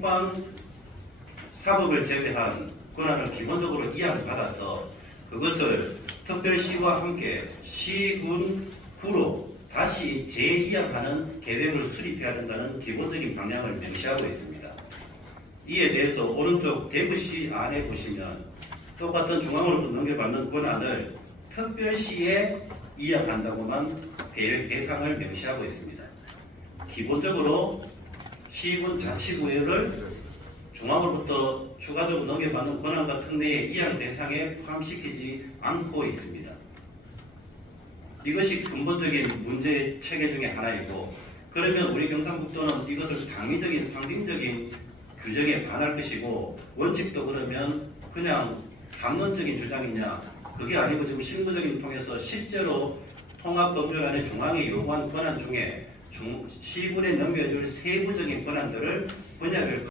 후방 사법을 제외한 권한을 기본적으로 이양받아서 그것을 특별시와 함께 시군 구로 다시 재이양하는 계획을 수립해야 된다는 기본적인 방향을 명시하고 있습니다. 이에 대해서 오른쪽 대구시 안에 보시면 똑같은 중앙으로 넘겨받는 권한을 특별시에 이양한다고만 계획 대상을 명시하고 있습니다. 기본적으로 시군 자치구를 중앙으로부터 추가적으로 넘겨받는 권한과 특례의 이양 대상에 포함시키지 않고 있습니다. 이것이 근본적인 문제 체계 중의 하나이고 그러면 우리 경상북도는 이것을 당위적인 상징적인 규정에 반할 것이고 원칙도 그러면 그냥 감론적인 주장이냐 그게 아니고 지금 실무적인 통해서 실제로 통합법률안의 중앙이 요구한 권한 중에 중, 시군에 넘겨줄 세부적인 권한들을 분야별